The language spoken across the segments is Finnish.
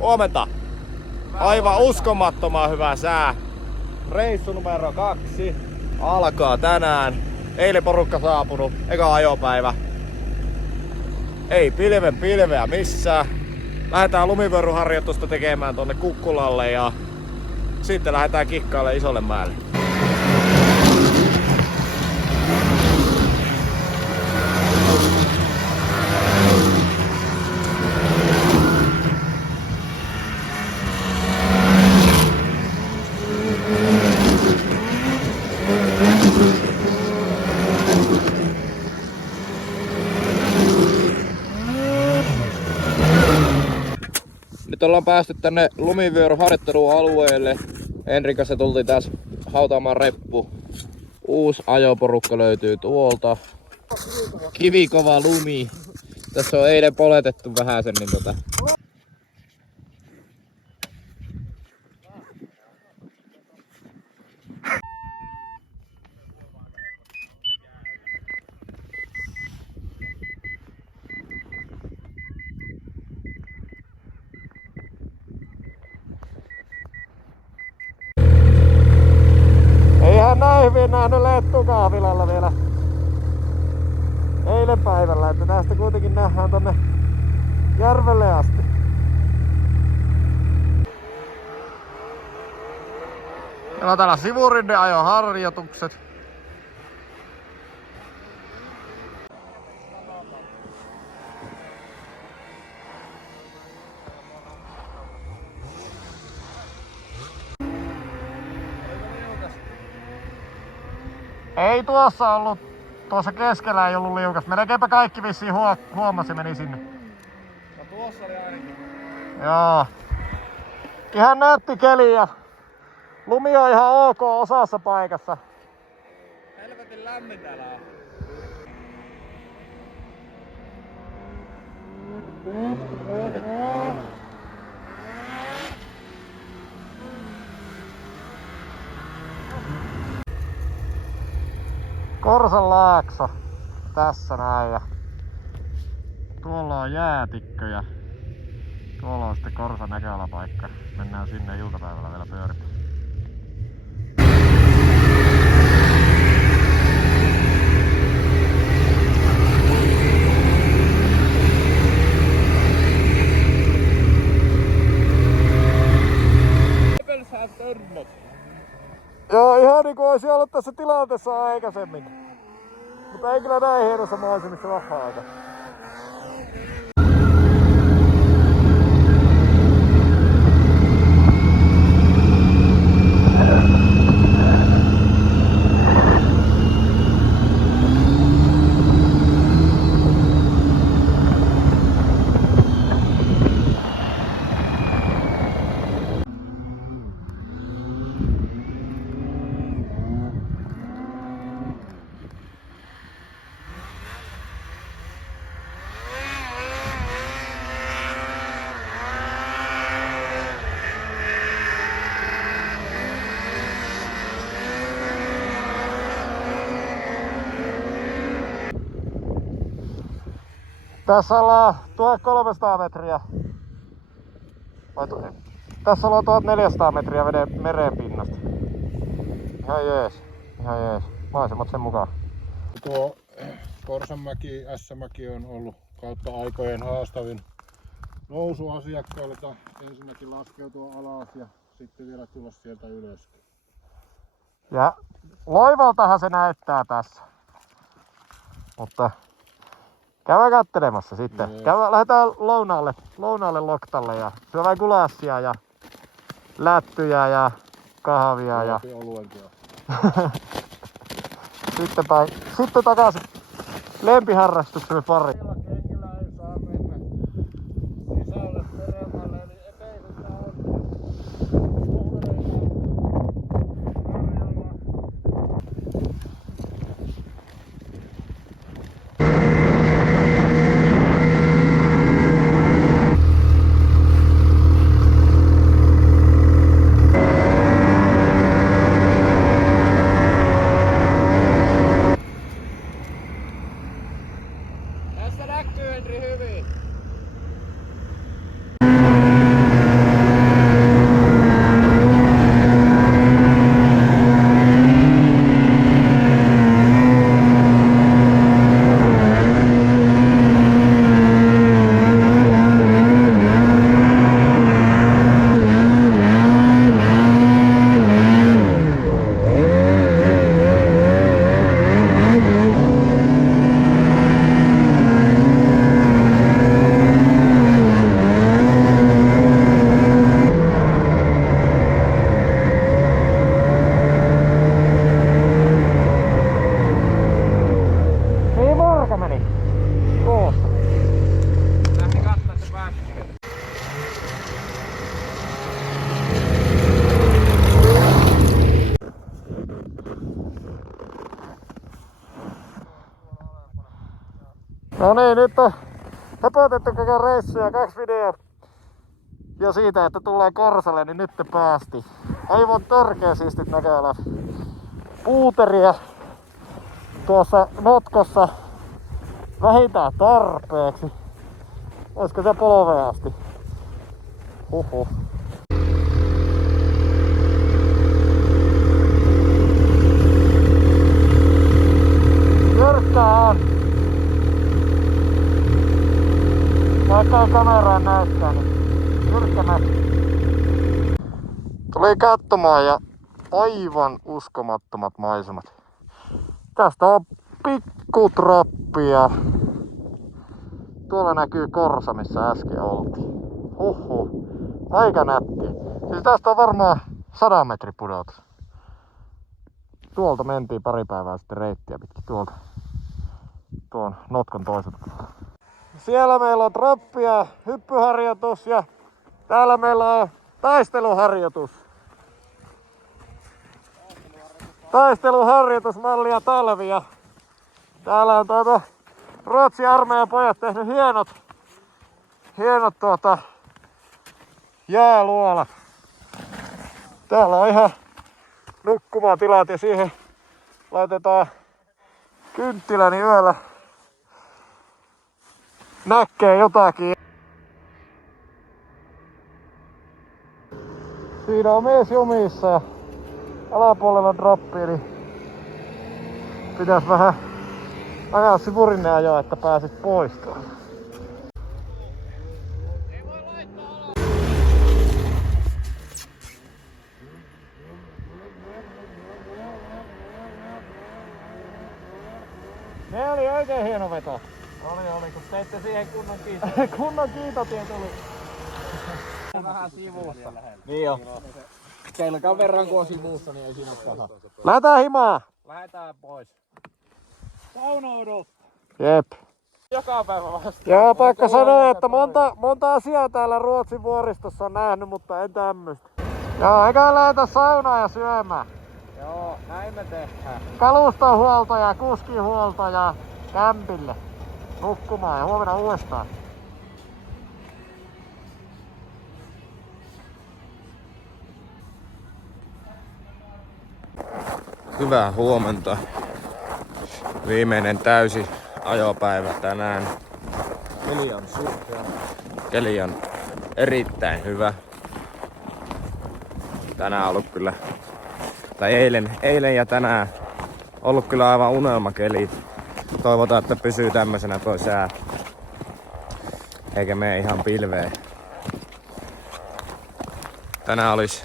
Huomenta. Aivan uskomattoman hyvä sää. Reissu numero 2 alkaa tänään. Eilen porukka saapunut, eka ajopäivä. Ei pilveä missään. Lähdetään lumivyöryharjoitusta tekemään tonne Kukkulalle ja sitten lähdetään kikkailemaan isolle mäelle. Nyt ollaan päästy tänne lumivyöryharjoittelualueelle. Henrin kanssa tultiin taas hautaamaan reppu. Uusi ajoporukka löytyy tuolta. Kivikova lumi. Tässä on eilen poletettu vähäsen, niin eihän näin hyvin nähnyt Lettu kahvilalla vielä eilen päivällä, että tästä kuitenkin nähdään tonne järvelle asti. Meillä on täällä sivurinne ajoharjoitukset. Ei tuossa ollut, tuossa keskellä ei ollut liukas. Melkeinpä kaikki vissiin huomasi meni sinne. No tuossa oli ainakin. Joo. Ihan nätti keli ja lumi on ihan ok osassa paikassa. Helvetin lämmin täällä on. Korsan laakso tässä näin ja tuolla on jäätikkö ja tuolla on sitten Korsan näköalapaikka. Mennään sinne iltapäivällä vielä pyörimään. Joo, ihan niinku olisi ollut tässä tilanteessa aikaisemmin. Mutta ei kyllä näin hienossa maisemissa vapaa-aika. Tässä ollaan 1300 metriä. Tässä ollaan 1400 metriä meren pinnasta. Ihan jees. Maisemat sen mukaan. Tuo Korsanmäki, S-mäki on ollut kautta aikojen haastavin nousu asiakkaille. Ensinnäkin laskeutua alas ja sitten vielä tulla sieltä ylös. Ja loivaltahan se näyttää tässä. Mutta käydään kattelemassa sitten. Lähdetään lounaalle Loktalle ja syövään kulassia ja lättyjä ja kahvia ja sitten takaisin lempiharrastuksemme pariin. Kengillä ei saa mennä sisälle peremmälle, eli eteisestä on suhdeleita tarjolla. No niin, nyt on höpötetty koko reissu ja 2 videoa. Ja siitä, että tullaan Korsalle, niin nyt päästiin. Aivan törkeä siistit näköjään. Puuteria tuossa notkossa vähintään tarpeeksi. Olisiko se polveen asti? Huhhuh. Jyrkkää on. Vaikka ei kameraan näyttää, niin jyrkkä näkyy. Tuli katsomaan ja aivan uskomattomat maisemat. Tästä on pikkutroppi ja tuolla näkyy Korsa, missä äsken oltiin. Huhhuh. Aika nättiä. Siis tästä on varmaan 100 metri pudotus. Tuolta mentiin pari päivää sitten reittiä pitkin tuolta. Tuon notkon toiselta. Siellä meillä on droppi ja hyppyharjoitus ja täällä meillä on taisteluharjoitus. Taisteluharjoitusmallia talvia. Täällä on Ruotsin armeijan pojat tehnyt hienot jääluolat. Täällä on ihan nukkumatilat ja siihen laitetaan kynttilä, niin yöllä näkee jotakin. Siinä on mies jumissa ja alapuolella droppi, niin pitäis vähän ajaa sivurinen ajoa, että pääsis pois tuolla. Ne oli oikein hieno veto. Oli, kun teitte siihen kunnon kiitotin. Kunnon kiitotin tuli. Vähän sivussa. Niin on. Kelkan verran kun on sivussa, niin ei sinne taha. Lähdetään himaan! Lähetään pois. Saunoudut! Jep. Joka päivä vasta. Joo, pakko sanoa, että monta asiaa täällä Ruotsin vuoristossa on nähnyt, mutta en tämmöstä. Joo, eikä lähdetä saunaan ja syömään. Joo, näin me tehdään. Kalustohuolto ja kuskihuolto ja kämpille. Nukkumaan ja huomenna uudestaan. Hyvää huomenta. Viimeinen täysi ajopäivä tänään. Keli on surkea. Keli on erittäin hyvä. Tänään on ollut kyllä, tai eilen ja tänään ollut kyllä aivan unelmakeli. Toivotaan, että pysyy tämmöisenä toi sää. Eikä mene ihan pilveen. Tänään olisi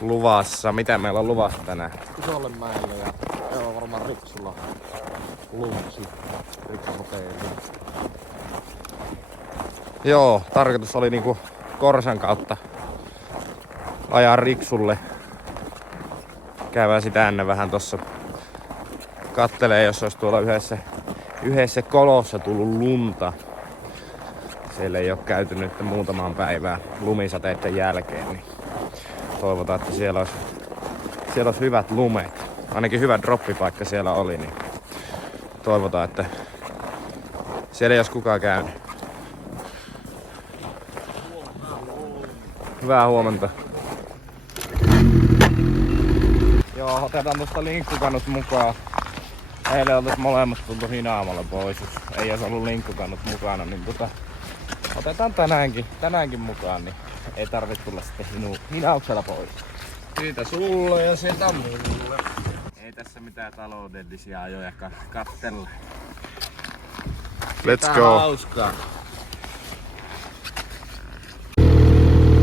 luvassa, mitä meillä on luvassa tänään? Isolle mäelle ja joo, varmaan Riksulla lunchi. Riksun hotelli. Joo, tarkoitus oli niinku Korsan kautta ajaa Riksulle. Käydään sitä ennen vähän tossa kattelee, jos olisi tuolla yhdessä kolossa tullut lunta. Siellä ei oo käyty nyt muutamaan päivään lumisateiden jälkeen, niin toivotaan, että siellä olisi hyvät lumet. Ainakin hyvä droppipaikka siellä oli, niin toivotaan, että siellä ei olisi kukaan käynyt. Hyvää huomenta. Joo, otetaan tuosta linkkukannut mukaan. Eilen oltais molemmat tultu hinaamalla pois, jos ei olisi ollut linkkukannut mukana, niin otetaan tänäänkin mukaan, niin ei tarvitse tulla sitten hinauksella pois. Siitä sulle ja sieltä mulle. Ei tässä mitään taloudellisia ajoja kattella. Let's go! Hauskaa.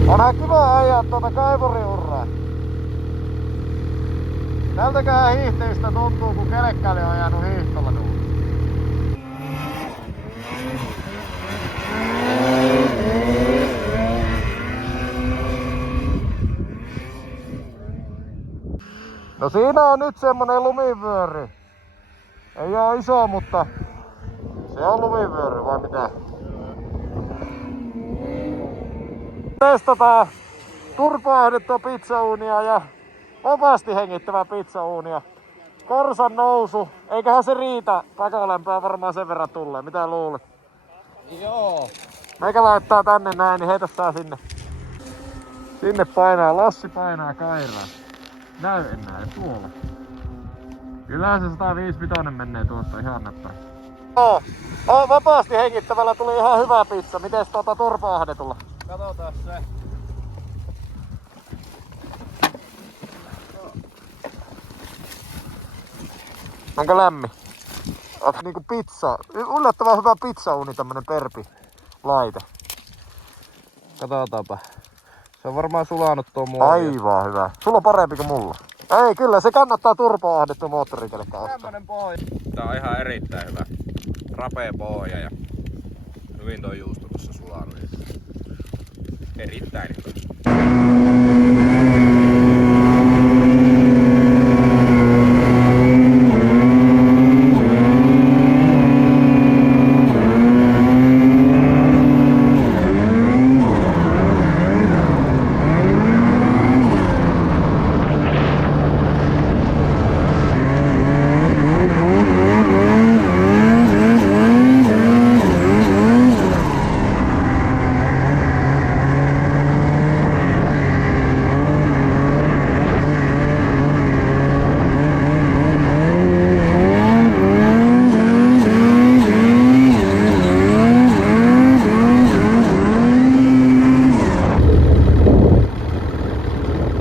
Onhan kiva ajaa tuota kaivuriurraa. Tältäkään hiihteistä tuntuu, kun kelekkäli on ajanut hiihtolla tuolla. No siinä on nyt semmonen lumivyöry. Ei oo iso, mutta se on lumivyöry vai mitä? Testataan turpoahdettua pizzauunia ja vapaasti hengittävää pizzauunia. Korsan nousu. Eiköhän se riitä. Pakalämpöä varmaan sen verran tulee. Mitä luulet? Joo. Meikä laittaa tänne näin, niin heitä sää sinne. Sinne painaa, Lassi painaa kairaa. Näy enää, tuolla. Kyllähän se 155 menee tuosta ihan näppäin. Joo, vapaasti hengittävällä tuli ihan hyvä pizza. Mites turpa-ahdetulla? Katsotaan se. Onko lämmin? Onks niinku pizza? Yllättävän hyvä pizzauuni, tämmönen perpi-laite. Katsotaanpa. Se on varmaan sulanut tuo muovi. Aivan hyvä. Sulla on parempi kuin mulla. Ei, kyllä se kannattaa turpa-ahdettu moottorikelekkä ostaa. Tämmönen pohja. Tää on ihan erittäin hyvä. Rapea pohja ja hyvin toi juusto tossa sulanut. Erittäin hyvä.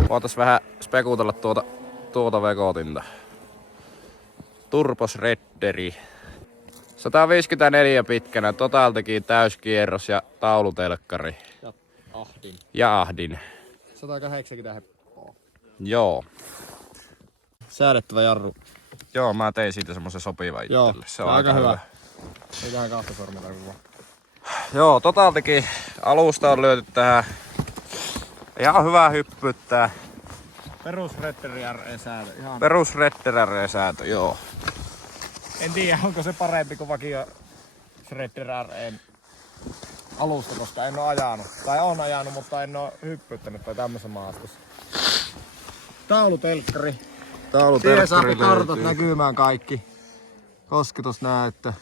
Voitais vähän spekutella tuota vekotinta. Turbos Redderi. 154 pitkänä, Total teki täyskierros ja taulutelkkari. Ja ahdin. Ja ahdin. 180 heppoa. Joo. Säädettävä jarru. Joo, mä tein siitä semmosen sopivan Joo, itselle. Se on aika hyvä. Eiköhän kahta sormia tarvitse. Joo, Total teki alusta on lyöty tähän. Ihan hyvä hyppyttää. Perus Redderi RE-säätö. Ihan. Perus Redderi RE-säätö, joo. En tiedä, onko se parempi kuin vakio Redderi RE:n alusta, koska en oo ajanut. Tai on ajanut, mutta en oo hyppyttänyt tai tämmösen maastossa. Taulutelkkari. Siihen saa kartat näkymään kaikki. Kosketusnäyttö.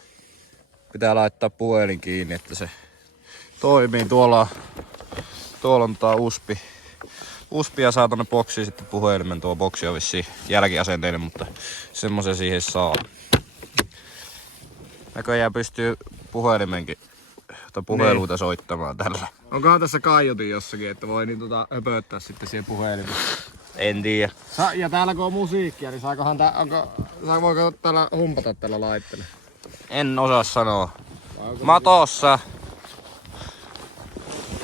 Pitää laittaa puhelin kiinni, että se toimii. Tuolla on USB ja saa tonne boksiin sitten puhelimen. Tuo boksi on vissiin jälkiasenteinen, mutta semmosen siihen saa. Näköjään pystyy puhelimenkin tai puheluita soittamaan tällä. Onkohan tässä kaiutin jossakin, että voi niin höpöttää sitten siihen puhelimeen? En tiedä. Ja täällä kun on musiikkia, niin voiko täällä humpata tällä laitteella? En osaa sanoa. Matossa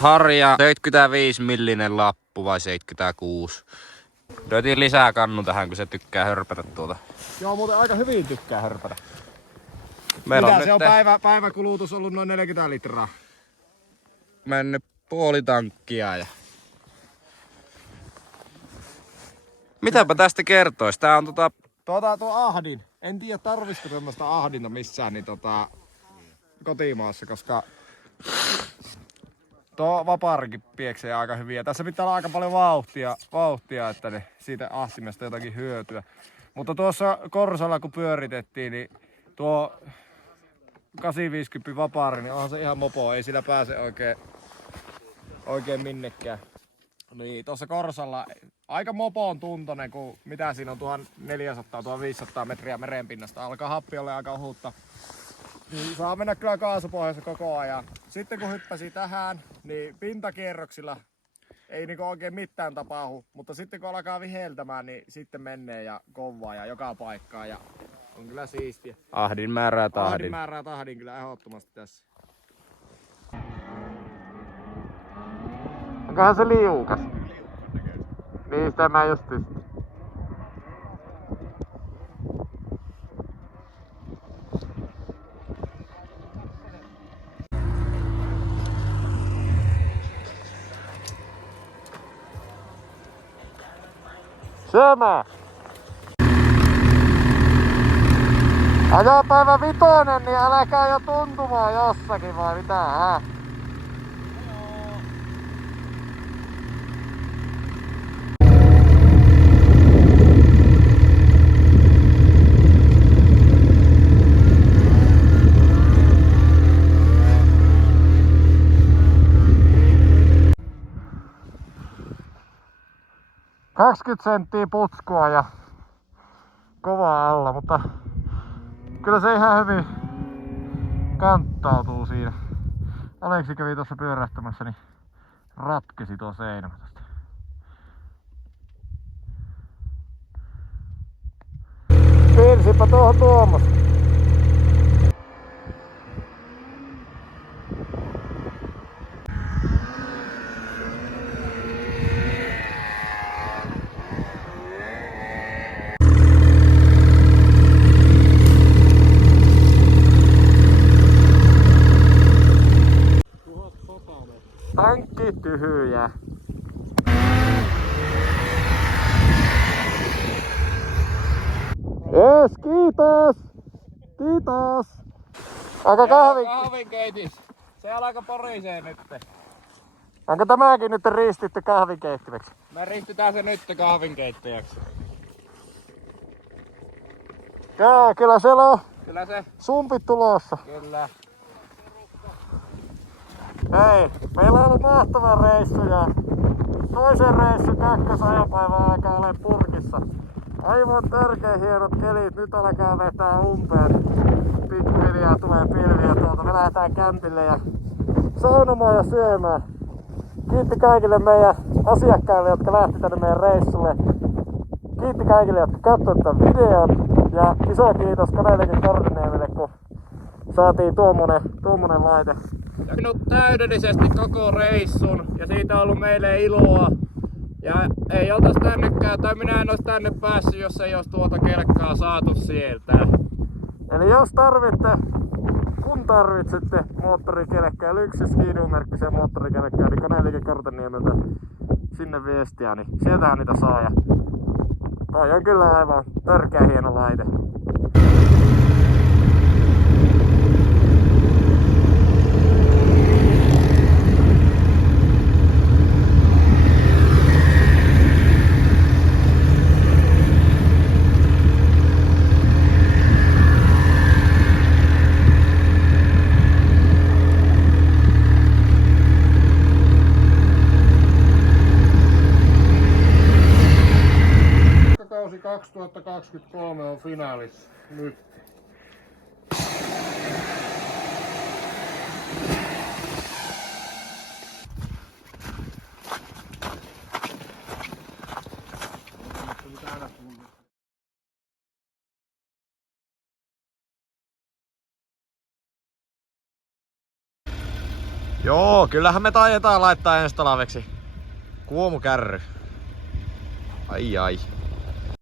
harja 75 millinen lappu vai 76. Löytiin lisää kannu tähän, kun se tykkää hörpätä tuota. Joo, muuten aika hyvin tykkää hörpätä. Meillä Mitä on se nyt on päiväkulutus ollut noin 40 litraa? mennyt puoli tankkia ja... Mitäpä tästä kertois? Tää on Tuo ahdin. En tiedä tarvisiko semmoista ahdinta missään niin kotimaassa, koska tuo vapaarikin pieksee aika hyvin. Ja tässä pitää olla aika paljon vauhtia, että ne siitä ahtimesta jotakin hyötyä. Mutta tuossa Korsalla kun pyöritettiin, niin tuo 850 vapaari, niin onhan se ihan mopo. Ei sillä pääse oikein minnekään. Niin tuossa Korsalla aika mopoon tuntonen, kun mitä siinä on 1400-1500 metriä merenpinnasta. Alkaa happi olla aika ohutta. Niin saa mennä kyllä kaasupohjassa koko ajan. Sitten kun hyppäsi tähän, niin pintakierroksilla ei niinku oikein mitään tapahdu. Mutta sitten kun alkaa viheltämään, niin sitten menee ja kovaa ja joka paikkaan. Ja on kyllä siistiä. ahdin määrää tahdin. Ahdin määrää tahdin kyllä ehdottomasti tässä. Onkohan se liukas? Niin, sitä mä just pystyn. Sömä! Ajopäivä 5, niin älkää jo tuntumaan jossakin vai mitä, hä? 20 senttiä putskua ja kovaa alla, mutta kyllä se ihan hyvin kanttautuu siinä. Aleksi kävi tuossa pyörähtämässä, niin ratkesi tuo seinä tästä. Piirsipä tuohon Tuomas. Tankki tyhjä. Yes, kiitos! Kiitos! Onko Kahvinkeitis. Se alkaa porisee nyt. Onko tämäkin nyt ristitty kahvinkeittimeksi? Me ristetään se nyt kahvinkeittäjäksi. Joo, kyllä siellä on Kyllä se. sumpit tulossa. Kyllä. Hei, meillä on ollut mahtava reissu ja toisen reissun kakkosajopäivä alkaa olla purkissa. Aivan törkeä hienot kelit, nyt alkaa vetää umpeen. Pikkuhiljaa tulee pilviä tuolta. Me lähdetään kämpille ja saunomaan ja syömään. Kiitti kaikille meidän asiakkaille, jotka lähti tänne meidän reissulle. Kiitti kaikille, jotka katsoivat tämän videon. Ja iso kiitos Kanelikin Kardiniemelle, kun saatiin tuommoinen laite. Minut täydellisesti koko reissun ja siitä on ollut meille iloa. Ja ei oltais tännekään, tai minä en ois tänne päässyt, jos ei ois tuota kelkkaa saatu sieltä. Eli jos kun tarvitsette moottorikelkkaa, Lyxys Skidu-merkkisiä moottorikelkkaa, niin Kanelikin Kartaniemeltä sinne viestiä, niin sieltähän niitä saa. Ja toi on kyllä aivan törkeä hieno laite. Kausi 2023 on finaalissa nyt. Joo, kyllähän me taitetaan laittaa ensi talveksi kuomukärry. Ai ai.